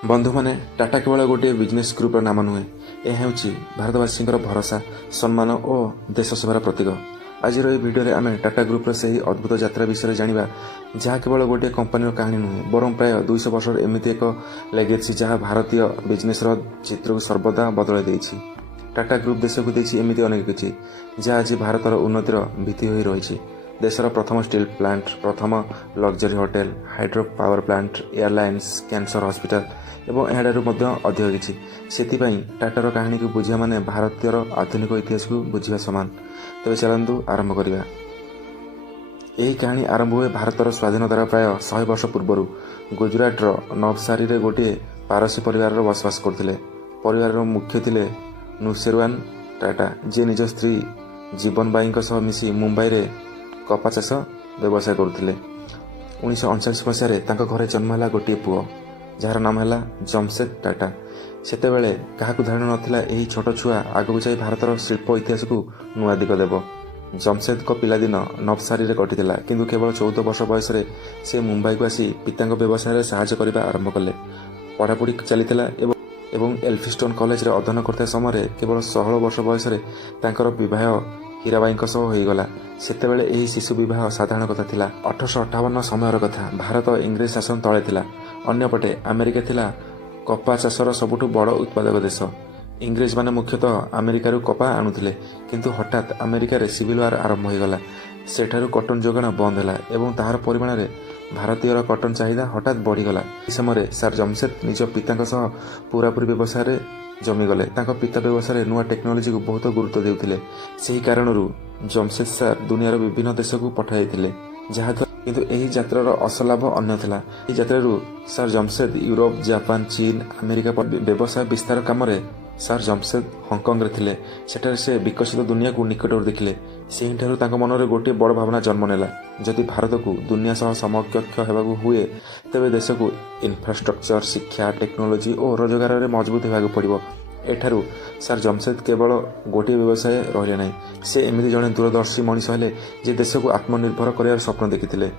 बंधु मैंने टाटा केवल गोटे बिजनेस ग्रुपर नाम नुहे यह हूँ भारतवासी भरोसा सम्मान और देश सेवार प्रतीक। आज भिडियो आम टाटा ग्रुपर से ही अद्भुत यात्रा विषय जाना जहाँ केवल गोटे कंपानी कहानी नुहे बर प्राय 200 वर्ष एमती एक लेगेसी जहाँ भारतीय बिजनेस चित्र को सर्वदा बदल देती। टाटा ग्रुप देश को देती एमती अनेक किसी जहाँ आज भारतर उन्नतिर भित्ति हो रही। देशर प्रथम स्टील प्लांट, प्रथम luxury hotel, hydro power plant, airlines, cancer hospital एवं एहारू अधिक किसी से टाटार कहानी को बुझा माने भारतीय आधुनिक इतिहास को बुझा सामान। तेज चलतु आरंभ करवा। यही कहानी आरंभ हुए भारतर स्वाधीनतार प्राय 100 वर्ष पूर्व गुजरातर नवसारी में गोटे पारसी परिवार बसवास करते। परिवार मुख्य थे नुसेरवान टाटा जी निज स्त्री जीवन बाई मिसी मुंबई में कपा चाष व्यवसाय करते। 1939 मसीह घरे जन्म है गोटे पुओ जार नाम है जमशेद टाटा। सेतेबेले काहाकू धारणा नथिला एही छोट छुआ आगकू जाई भारतर शिल्प इतिहास को नुआ दिग देव। जमशेद को पिलादिन नवसारी रे कटिथिला किंतु केवल 14 वर्ष बयस से मुंबई को आसी पितांग व्यवसाय रे सहायता करबा आरंभ कले। पढ़ापढ़ी चलीथिला एवं एल्फिस्टोन कॉलेज रे अध्ययन करते समय केवल 16 वर्ष बयस तांकर विवाह हीराबाई होईगला। सेतेबेले एही शिशु विवाह साधारण कथा थिला। 1858 समयर कथा। भारत इंग्रेज शासन तले थिला। अन्यपटे अमेरिका थिला कपा चाषर सबुठु बड़ उत्पादक देश। इंग्रेज माने मुख्यतः अमेरिका कपा आणुथिले किंतु हठात अमेरिका रे सिविल वार आरंभ होईगला। सेठारु कटन जोगाण बंद होला एवं ताहार परिमाण रे भारतीयर कटन चाहिदा हठात बढ़ीगला। इस समय सर जमशेद निज पितांक सह पूरापूरी व्यवसाय रे जमीगले। तांको पिता व्यवसाय नुआ टेक्नोलोजी को बहुत गुरुत्व देउथिले। सेही कारणरू जमशेद सर दुनियार विभिन्न देश को पठाइथिले जहाँ किंतु एही यात्रार असल लाभ अन्य थिला। एही यात्रारू सर जमशेद यूरोप, जापान, चीन, अमेरिका पर व्यवसाय विस्तार काम रे सर जमशेद हांगकांग रे थिले। सेठारे से विकसित दुनिया को निकटरू देखिले। सेही ठारू तांको मनरे गोटे बड़ भावना जन्म नेला। जदि भारत को दुनिया सह समकक्ष हेबाकू हुए तेबे देश को इंफ्रास्ट्रक्चर, शिक्षा, टेक्नोलोजी और रोजगार रे मजबूत हेबाकू पड़िबो। एठारू सर जमशेद केवल गोटे व्यवसाय रहिले नहीं, से एमती जड़े दूरदर्शी मनीष हेले जे देश को आत्मनिर्भर करार स्वप्न देखिथिले।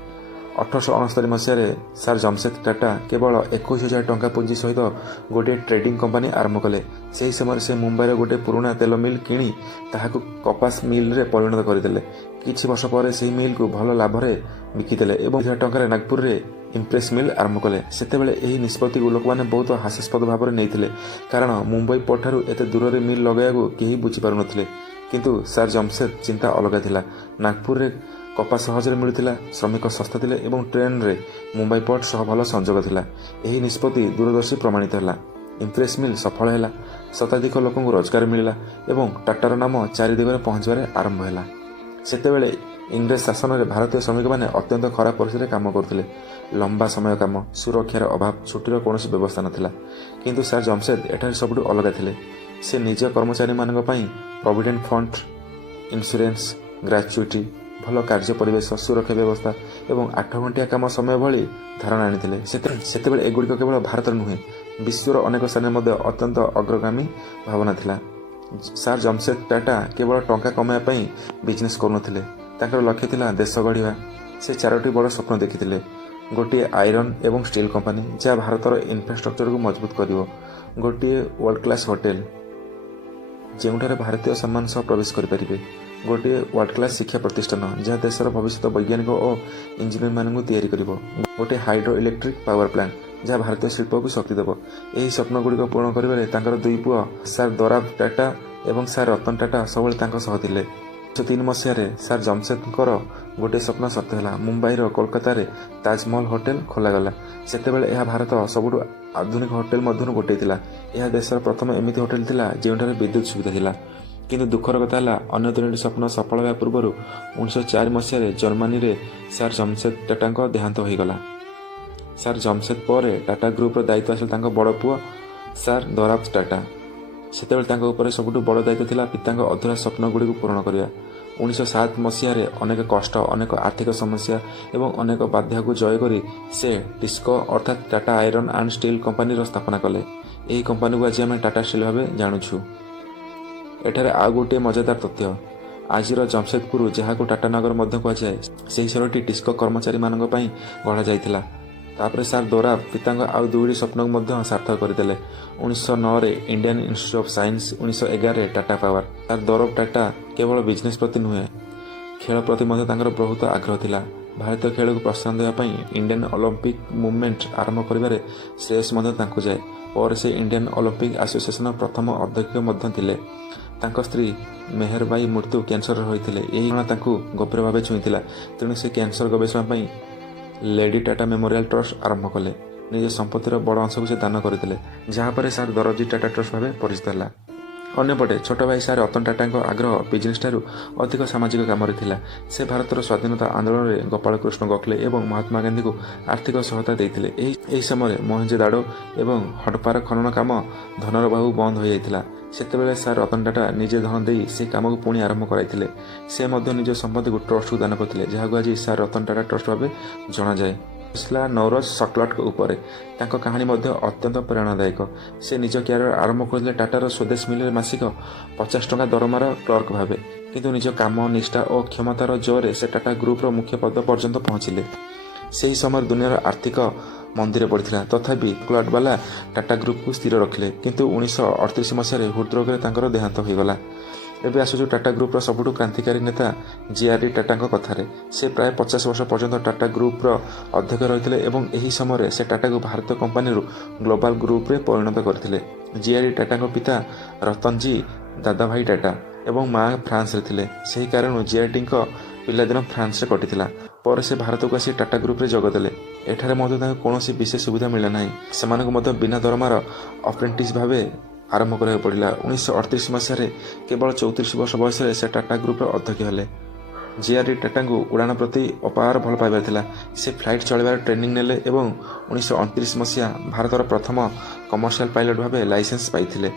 1869 मसीह सर जमशेद टाटा केवल 21,000 टंका पुंजी सहित गोटे ट्रेडिंग कंपनी आरंभ कले। से समय से मुंबई गोटे पुराना तेल मिल किणी ताहाकू कपास मिल रे परिणत करदेले। किछि वर्ष पर से मिल को भल लाभ रे बिकिदेले एवं 1,000 टंका नागपुर रे इम्प्रेस मिल आरंभ कले। सेतेबेले एही निष्पत्ति को लोक माने बहुत हास्यास्पद भाव में नैथिले कारण मुंबई पोर्ट ठारू एते दूर रे मिल लगाया केही बुझी पारु नथिले। किंतु सर जमशेद चिंता अलग थिला। नागपुर रे कपा सहजरे मिलुथिला, श्रमिक सस्ता थिले एवं ट्रेन रे मुंबई पोर्ट सह भल संजोग थिला। एही निष्पत्ति दूरदर्शी प्रमाणित होला। इम्प्रेस मिल सफल हैला। शताधिक लोकंकु रोजगार मिलिला एवं टाटार नाम चारि दिगरे पहुंचबारे आरंभ हैला। सेतेबेले इंग्रेज शासन में भारतीय श्रमिक मैंने अत्यंत खराब परिस्थिति काम करते। लंबा समय काम, सुरक्षार अभाव, छुट्टीर कौन व्यवस्था नाथिला। किंतु सर जमशेद एठार सबुठु अलग थिले। से निज कर्मचारी मानक पई प्रोविडेंट फंड, इंश्योरेंस, ग्रेच्युटी, भल कार्य परिवेश, सुरक्षा व्यवस्था एवं 8 घंटिया काम समय भली धारणा आनिथिले। सेतेबेले एगुड़िक केवल भारत नुहे विश्वर अनेक स्थान में अत्यंत अग्रगामी भावना थिला। सर जमशेद टाटा केवल टंका कमाया पई बिजनेस करुनथिले। तांकर लक्ष्य थिला देश गढ़िबा। से 4टी बड़ स्वप्न देखिथिले। गोटे आयरन एवं स्टील कंपनी जहाँ भारतर इंफ्रास्ट्रक्चर को मजबूत करिवो। गोटे वर्ल्ड क्लास होटेल जेउठारे भारतीय सम्मान सह प्रवेश करिपारिबे। गोटे वर्ल्ड क्लास शिक्षा प्रतिष्ठान जहाँ देशर भविष्य वैज्ञानिक और इंजीनियर मानक तैयारी करिवो। गोटे हाइड्रो इलेक्ट्रिक पावर प्लांट जहाँ भारतीय शिल्प को शक्ति देव। यही स्वप्न गुड़िक पूर्ण करिबारे तांकर दुई पुआ सर दोराब टाटा एवं सर रतन टाटा सबले तांको सह थिले। 1903 मसीह सर जमशेदकर गोटे स्वप्न सत्य है। मुंबई कोलकाता रे ताजमहल होटेल खोलागला। सेतेबेले यह भारत सबुठु आधुनिक होटेल मध्यरु गोटे थिला। यह देशर प्रथम एमिति होटेल थिला जेउठारे विद्युत सुविधा थिला। किंतु दुखर कथा है अन्य 3टी स्वप्न सफल होगा पूर्व 1904 मसीह जर्मनी रे सर जमशेद टाटा देहांत होईगला। सर जमशेद पर टाटा ग्रुपर दायित्व आसिल तांको बड़ पुओ सर दोराब टाटा। सेतेबेले तांको ऊपर सबुठु बड़ दायित्व थिला पितांको अधूरा स्वप्न गुड़ी को पूर्ण करिया। 1907 मसीह अनेक कष्ट, अनेक आर्थिक समस्या एवं अनेक बाध्य को जय करी से टिस्को अर्थात Tata iron and steel company स्थापना कले। यही कंपनी को आज आम टाटा स्टील भाव जानुछु। एठारे आ गोटे मजेदार तथ्य आज जमशेदपुर जहाँ को टाटा नगर कहुए से 16टी टिस्को कर्मचारी मानक गढ़ा जाइथिला। ତାପରେ ସାର୍ ଦୋରାବ ପିତାଙ୍କ ଆଉ ଦୁଇଟି ସ୍ୱପ୍ନକୁ ମଧ୍ୟ ସାର୍ଥକ କରିଦେଲେ। 1909ରେ ଇଣ୍ଡିଆନ୍ ଇନଷ୍ଟିଚ୍ୟୁଟ୍ ଅଫ୍ ସାଇନ୍ସ, 1911ରେ ଟାଟା ପାୱାର। ସାର୍ ଦୋରାବ ଟାଟା କେବଳ ବିଜନେସ୍ ପ୍ରତି ନୁହେଁ, ଖେଳ ପ୍ରତି ମଧ୍ୟ ତାଙ୍କର ବହୁତ ଆଗ୍ରହ ଥିଲା। ଭାରତୀୟ ଖେଳକୁ ପ୍ରୋତ୍ସାହନ ଦେବା ପାଇଁ ଇଣ୍ଡିଆନ୍ ଅଲିମ୍ପିକ୍ ମୁଭମେଣ୍ଟ ଆରମ୍ଭ କରିବାରେ ଶ୍ରେୟସ ମଧ୍ୟ ତାଙ୍କୁ ଯାଏ। ପରେ ସେ ଇଣ୍ଡିଆନ୍ ଅଲିମ୍ପିକ୍ ଆସୋସିଏସନର ପ୍ରଥମ ଅଧ୍ୟକ୍ଷ ମଧ୍ୟ ଥିଲେ। ତାଙ୍କ ସ୍ତ୍ରୀ ମେହେରବାଇ ମୃତ୍ୟୁ କ୍ୟାନ୍ସରରେ ହୋଇଥିଲେ। ଏହି ଘଟଣା ତାଙ୍କୁ ଗଭୀର ଭାବେ ଛୁଇଁଥିଲା। ତେଣୁ ସେ କ୍ୟାନ୍ସର ଗବେଷଣା ପାଇଁ ଲେଡି ଟାଟା ମେମୋରିଆଲ ଟ୍ରଷ୍ଟ ଆରମ୍ଭ କଲେ। ନିଜ ସମ୍ପତ୍ତିର ବଡ଼ ଅଂଶକୁ ସେ ଦାନ କରିଥିଲେ, ଯାହାପରେ ସାର୍ ଦରବଜୀ ଟାଟା ଟ୍ରଷ୍ଟ ଭାବେ ପରିଚିତ ହେଲା। ଅନ୍ୟପଟେ ଛୋଟ ଭାଇ ସାର୍ ରତନ ଟାଟାଙ୍କ ଆଗ୍ରହ ବିଜନେସଠାରୁ ଅଧିକ ସାମାଜିକ କାମରେ ଥିଲା। ସେ ଭାରତର ସ୍ୱାଧୀନତା ଆନ୍ଦୋଳନରେ ଗୋପାଳକୃଷ୍ଣ ଗୋଖଲେ ଏବଂ ମହାତ୍ମା ଗାନ୍ଧୀଙ୍କୁ ଆର୍ଥିକ ସହାୟତା ଦେଇଥିଲେ। ଏହି ସମୟରେ ମୋହେଞ୍ଜୋଦାଡୋ ଏବଂ ହଡପ୍ପାର ଖନନ କାମ ଧନର ବାହୁ ବନ୍ଦ ହୋଇଯାଇଥିଲା। ସେତେବେଳେ ସାର୍ ରତନ ଟାଟା ନିଜେ ଧନ ଦେଇ ସେହି କାମକୁ ପୁଣି ଆରମ୍ଭ କରାଇଥିଲେ। ସେ ମଧ୍ୟ ନିଜ ସମ୍ପତ୍ତିକୁ ଟ୍ରଷ୍ଟକୁ ଦାନ କରିଥିଲେ, ଯାହାକୁ ଆଜି ସାର୍ ରତନ ଟାଟା ଟ୍ରଷ୍ଟ ଭାବେ ଜଣାଯାଏ। ଫୈସଲା ନୌରୋଜ ସକଲଟଙ୍କ ଉପରେ ତାଙ୍କ କାହାଣୀ ମଧ୍ୟ ଅତ୍ୟନ୍ତ ପ୍ରେରଣାଦାୟକ। ସେ ନିଜ କ୍ୟାରିୟର ଆରମ୍ଭ କରିଥିଲେ ଟାଟାର ସ୍ୱଦେଶ ମିଲରେ ମାସିକ 50 ଟଙ୍କା ଦରମାର କ୍ଲର୍କ ଭାବେ, କିନ୍ତୁ ନିଜ କାମ, ନିଷ୍ଠା ଓ କ୍ଷମତାର ଜୋରରେ ସେ ଟାଟା ଗ୍ରୁପର ମୁଖ୍ୟ ପଦ ପର୍ଯ୍ୟନ୍ତ ପହଞ୍ଚିଲେ। ସେହି ସମୟରେ ଦୁନିଆର ଆର୍ଥିକ ମନ୍ଦିରେ ପଡ଼ିଥିଲା, ତଥାପି କ୍ଲର୍କବାଲା ଟାଟା ଗ୍ରୁପକୁ ସ୍ଥିର ରଖିଲେ। କିନ୍ତୁ 1938 ମସିହାରେ ହୃଦରୋଗରେ ତାଙ୍କର ଦେହାନ୍ତ ହୋଇଗଲା। ଏବେ ଆସୁଛୁ ଟାଟା ଗ୍ରୁପର ସବୁଠୁ କ୍ରାନ୍ତିକାରୀ ନେତା ଜିଆର୍ଡି ଟାଟାଙ୍କ କଥାରେ। ସେ ପ୍ରାୟ 50 ବର୍ଷ ପର୍ଯ୍ୟନ୍ତ ଟାଟା ଗ୍ରୁପର ଅଧ୍ୟକ୍ଷ ରହିଥିଲେ ଏବଂ ଏହି ସମୟରେ ସେ ଟାଟାକୁ ଭାରତୀୟ କମ୍ପାନୀରୁ ଗ୍ଲୋବାଲ ଗ୍ରୁପରେ ପରିଣତ କରିଥିଲେ। ଜିଆର୍ଡି ଟାଟାଙ୍କ ପିତା ରତନଜୀ ଦାଦାଭାଇ ଟାଟା ଏବଂ ମା ଫ୍ରାନ୍ସରେ ଥିଲେ। ସେହି କାରଣରୁ ଜିଆର୍ଡିଙ୍କ ପିଲାଦିନ ଫ୍ରାନ୍ସରେ କଟିଥିଲା। ପରେ ସେ ଭାରତକୁ ଆସି ଟାଟା ଗ୍ରୁପରେ ଯୋଗ ଦେଲେ। ଏଠାରେ ମଧ୍ୟ ତାଙ୍କୁ କୌଣସି ବିଶେଷ ସୁବିଧା ମିଳିଲା ନାହିଁ। ସେମାନଙ୍କୁ ମଧ୍ୟ ବିନା ଦରମାର ଅପ୍ରେଣ୍ଟିସ୍ ଭାବେ ଆରମ୍ଭ କରିବାକୁ ପଡ଼ିଲା। 1938 ମସିହାରେ କେବଳ 34 ବର୍ଷ ବୟସରେ ସେ ଟାଟା ଗ୍ରୁପର ଅଧ୍ୟକ୍ଷ ହେଲେ। ଜିଆର୍ଡି ଟାଟାଙ୍କୁ ଉଡ଼ାଣ ପ୍ରତି ଅପାର ଭଲ ପାଇବାର ଥିଲା। ସେ ଫ୍ଲାଇଟ୍ ଚଳାଇବାର ଟ୍ରେନିଂ ନେଲେ ଏବଂ 1929 ମସିହା ଭାରତର ପ୍ରଥମ କମର୍ସିଆଲ ପାଇଲଟ ଭାବେ ଲାଇସେନ୍ସ ପାଇଥିଲେ।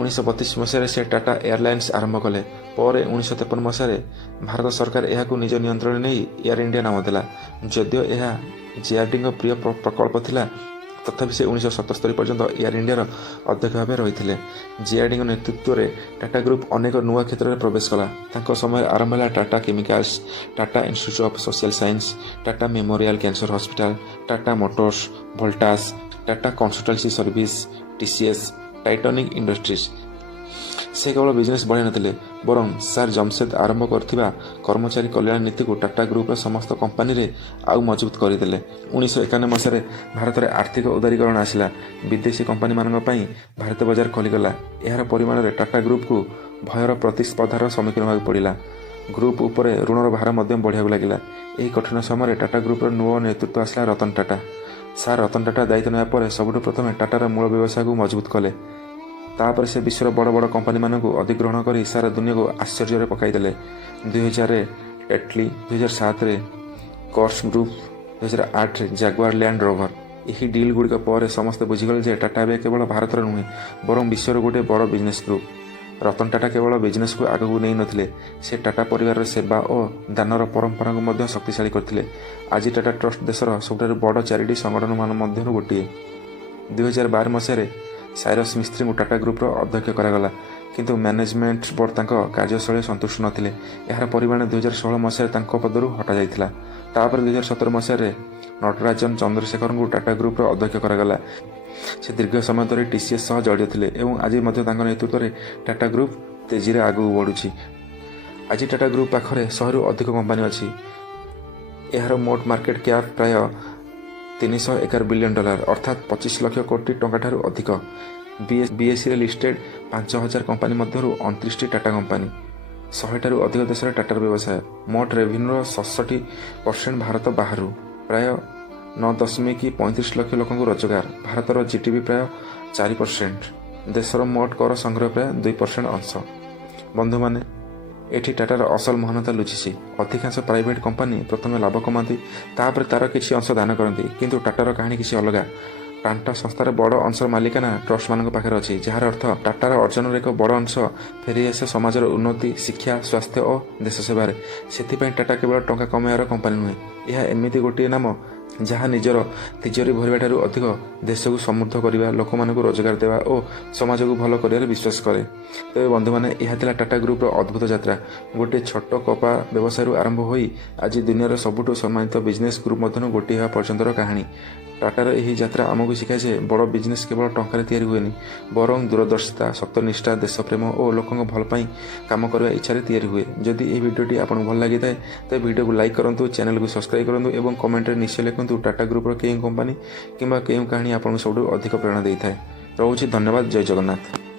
1932 ମସିହାରେ ସେ ଟାଟା ଏୟାରଲାଇନ୍ସ ଆରମ୍ଭ କଲେ। ପରେ 1953 ମସିହାରେ ଭାରତ ସରକାର ଏହାକୁ ନିଜ ନିୟନ୍ତ୍ରଣରେ ନେଇ ଏୟାର ଇଣ୍ଡିଆ ନାମ ଦେଲା। ଯଦିଓ ଏହା ଜିଆର୍ଡିଙ୍କ ପ୍ରିୟ ପ୍ରକଳ୍ପ ଥିଲା, ତଥାପି ସେ 1977 ପର୍ଯ୍ୟନ୍ତ ଏୟାର ଇଣ୍ଡିଆର ଅଧ୍ୟକ୍ଷ ଭାବେ ରହିଥିଲେ। ଜିଆର୍ଡିଙ୍କ ନେତୃତ୍ୱରେ ଟାଟା ଗ୍ରୁପ୍ ଅନେକ ନୂଆ କ୍ଷେତ୍ରରେ ପ୍ରବେଶ କଲା। ତାଙ୍କ ସମୟରେ ଆରମ୍ଭ ହେଲା Tata Chemicals, Tata Institute of Social Science, Tata Memorial Cancer Hospital, Tata Motors, Voltas, Tata Consultancy Service, TCS, Titanic Industries. ସେ କେବଳ ବିଜନେସ୍ ବଢ଼ାଇ ନଥିଲେ, ବରଂ ସାର୍ ଜମସେଦ ଆରମ୍ଭ କରିଥିବା କର୍ମଚାରୀ କଲ୍ୟାଣ ନୀତିକୁ ଟାଟା ଗ୍ରୁପର ସମସ୍ତ କମ୍ପାନୀରେ ଆଉ ମଜବୁତ କରିଦେଲେ। 1951 ମସିହାରେ ଭାରତରେ ଆର୍ଥିକ ଉଦାରୀକରଣ ଆସିଲା। ବିଦେଶୀ କମ୍ପାନୀମାନଙ୍କ ପାଇଁ ଭାରତୀୟ ବଜାର ଖୋଲିଗଲା। ଏହାର ପରିମାଣରେ ଟାଟା ଗ୍ରୁପକୁ ଭୟର ପ୍ରତିସ୍ପର୍ଦ୍ଧାର ସମ୍ମୁଖୀନ ହେବାକୁ ପଡ଼ିଲା। ଗ୍ରୁପ ଉପରେ ଋଣର ଭାର ମଧ୍ୟ ବଢ଼ିବାକୁ ଲାଗିଲା। ଏହି କଠିନ ସମୟରେ ଟାଟା ଗ୍ରୁପର ନୂଆ ନେତୃତ୍ୱ ଆସିଲା ରତନ ଟାଟା। ସାର୍ ରତନ ଟାଟା ଦାୟିତ୍ୱ ନେବା ପରେ ସବୁଠୁ ପ୍ରଥମେ ଟାଟାର ମୂଳ ବ୍ୟବସାୟକୁ ମଜବୁତ କଲେ। ତାପରେ ସେ ବିଶ୍ୱର ବଡ଼ ବଡ଼ କମ୍ପାନୀମାନଙ୍କୁ ଅଧିଗ୍ରହଣ କରି ସାରା ଦୁନିଆକୁ ଆଶ୍ଚର୍ଯ୍ୟରେ ପକାଇଦେଲେ। 2000ରେ ଟେଟଲି, 2007ରେ କର୍ସ ଗ୍ରୁପ୍, 2008ରେ ଜାଗୁଆର ଲ୍ୟାଣ୍ଡ ରୋଭର। ଏହି ଡିଲ୍ ଗୁଡ଼ିକ ପରେ ସମସ୍ତେ ବୁଝିଗଲେ ଯେ ଟାଟା ଏବେ କେବଳ ଭାରତର ନୁହେଁ, ବରଂ ବିଶ୍ୱର ଗୋଟିଏ ବଡ଼ ବିଜନେସ୍ ଗ୍ରୁପ୍। ରତନ ଟାଟା କେବଳ ବିଜନେସ୍କୁ ଆଗକୁ ନେଇ ନଥିଲେ, ସେ ଟାଟା ପରିବାରର ସେବା ଓ ଦାନର ପରମ୍ପରାକୁ ମଧ୍ୟ ଶକ୍ତିଶାଳୀ କରିଥିଲେ। ଆଜି ଟାଟା ଟ୍ରଷ୍ଟ ଦେଶର ସବୁଠାରୁ ବଡ଼ ଚାରିଟି ସଂଗଠନମାନ ମଧ୍ୟରୁ ଗୋଟିଏ। 2012 ମସିହାରେ ସାଇରସ୍ ମିସ୍ତ୍ରୀଙ୍କୁ ଟାଟା ଗ୍ରୁପର ଅଧ୍ୟକ୍ଷ କରାଗଲା, କିନ୍ତୁ ମ୍ୟାନେଜମେଣ୍ଟ ବୋର୍ଡ ତାଙ୍କ କାର୍ଯ୍ୟଶୈଳୀରେ ସନ୍ତୁଷ୍ଟ ନଥିଲେ। ଏହାର ପରିମାଣ 2016 ମସିହାରେ ତାଙ୍କ ପଦରୁ ହଟାଯାଇଥିଲା। ତାପରେ 2017 ମସିହାରେ ନଟରାଜନ ଚନ୍ଦ୍ରଶେଖରଙ୍କୁ ଟାଟା ଗ୍ରୁପର ଅଧ୍ୟକ୍ଷ କରାଗଲା। ସେ ଦୀର୍ଘ ସମୟ ଧରି ଟିସିଏସ୍ ସହ ଜଡ଼ିତ ଥିଲେ ଏବଂ ଆଜି ମଧ୍ୟ ତାଙ୍କ ନେତୃତ୍ୱରେ ଟାଟା ଗ୍ରୁପ୍ ତେଜିରେ ଆଗକୁ ବଢ଼ୁଛି। ଆଜି ଟାଟା ଗ୍ରୁପ୍ ପାଖରେ 100ରୁ ଅଧିକ କମ୍ପାନୀ ଅଛି। ଏହାର ମୋଟ ମାର୍କେଟ କ୍ୟାପ୍ ପ୍ରାୟ $311 ବିଲିୟନ, ଅର୍ଥାତ୍ 25 ଲକ୍ଷ କୋଟି ଟଙ୍କାଠାରୁ ଅଧିକ। ବିଏସ୍ଇରେ ଲିଷ୍ଟେଡ୍ 5000 କମ୍ପାନୀ ମଧ୍ୟରୁ 29ଟି ଟାଟା କମ୍ପାନୀ। 100ଟାରୁ ଅଧିକ ଦେଶରେ ଟାଟାର ବ୍ୟବସାୟ। ମୋଟ ରେଭିନ୍ୟୁର 67% ଭାରତ ବାହାରୁ, ପ୍ରାୟ 9.35 ଲକ୍ଷ ଲୋକଙ୍କୁ ରୋଜଗାର। ଭାରତର ଜିଡିପି ପ୍ରାୟ 4%। ଦେଶର ମୋଟ କର ସଂଗ୍ରହ ପ୍ରାୟ 2% ଅଂଶ। ବନ୍ଧୁମାନେ, ଏଠି ଟାଟାର ଅସଲ ମହାନତା ଲୁଚିଛି। ଅଧିକାଂଶ ପ୍ରାଇଭେଟ୍ କମ୍ପାନୀ ପ୍ରଥମେ ଲାଭ କମାନ୍ତି, ତାପରେ ତା'ର କିଛି ଅଂଶ ଦାନ କରନ୍ତି, କିନ୍ତୁ ଟାଟାର କାହାଣୀ କିଛି ଅଲଗା। ଟାଟା ସଂସ୍ଥାର ବଡ଼ ଅଂଶର ମାଲିକାନା ଟ୍ରଷ୍ଟମାନଙ୍କ ପାଖରେ ଅଛି, ଯାହାର ଅର୍ଥ ଟାଟାର ଅର୍ଜନର ଏକ ବଡ଼ ଅଂଶ ଫେରିଆସେ ସମାଜର ଉନ୍ନତି, ଶିକ୍ଷା, ସ୍ୱାସ୍ଥ୍ୟ ଓ ଦେଶ ସେବାରେ। ସେଥିପାଇଁ ଟାଟା କେବଳ ଟଙ୍କା କମାଇବାର କମ୍ପାନୀ ନୁହେଁ, ଏହା ଏମିତି ଗୋଟିଏ ନାମ ଯାହା ନିଜର ତିଜୋରି ଭରିବାଠାରୁ ଅଧିକ ଦେଶକୁ ସମୃଦ୍ଧ କରିବା, ଲୋକମାନଙ୍କୁ ରୋଜଗାର ଦେବା ଓ ସମାଜକୁ ଭଲ କରିବାରେ ବିଶ୍ୱାସ କରେ। ତେବେ ବନ୍ଧୁମାନେ, ଏହା ଥିଲା ଟାଟା ଗ୍ରୁପର ଅଦ୍ଭୁତ ଯାତ୍ରା। ଗୋଟିଏ ଛୋଟ କପା ବ୍ୟବସାୟରୁ ଆରମ୍ଭ ହୋଇ ଆଜି ଦୁନିଆର ସବୁଠୁ ସମ୍ମାନିତ ବିଜନେସ୍ ଗ୍ରୁପ୍ ମଧ୍ୟରୁ ଗୋଟିଏ ହେବା ପର୍ଯ୍ୟନ୍ତର କାହାଣୀ। ଟାଟାର ଏହି ଯାତ୍ରା ଆମକୁ ଶିଖାଏ ଯେ ବଡ଼ ବିଜନେସ୍ କେବଳ ଟଙ୍କାରେ ତିଆରି ହୁଏନି, ବରଂ ଦୂରଦର୍ଶିତା, ସତ୍ୟନିଷ୍ଠା, ଦେଶପ୍ରେମ ଓ ଲୋକଙ୍କ ଭଲ ପାଇଁ କାମ କରିବା ଇଚ୍ଛାରେ ତିଆରି ହୁଏ। ଯଦି ଏହି ଭିଡ଼ିଓଟି ଆପଣଙ୍କୁ ଭଲ ଲାଗିଥାଏ ତେବେ ଭିଡ଼ିଓକୁ ଲାଇକ୍ କରନ୍ତୁ, ଚ୍ୟାନେଲକୁ ସବସ୍କ୍ରାଇବ୍ କରନ୍ତୁ ଏବଂ କମେଣ୍ଟରେ ନିଶ୍ଚୟ ଲେଖନ୍ତୁ ଟାଟା ଗ୍ରୁପର କେଉଁ କମ୍ପାନୀ କିମ୍ବା କେଉଁ କାହାଣୀ ଆପଣଙ୍କୁ ସବୁଠୁ ଅଧିକ ପ୍ରେରଣା ଦେଇଥାଏ। ରହୁଛି, ଧନ୍ୟବାଦ। ଜୟ ଜଗନ୍ନାଥ।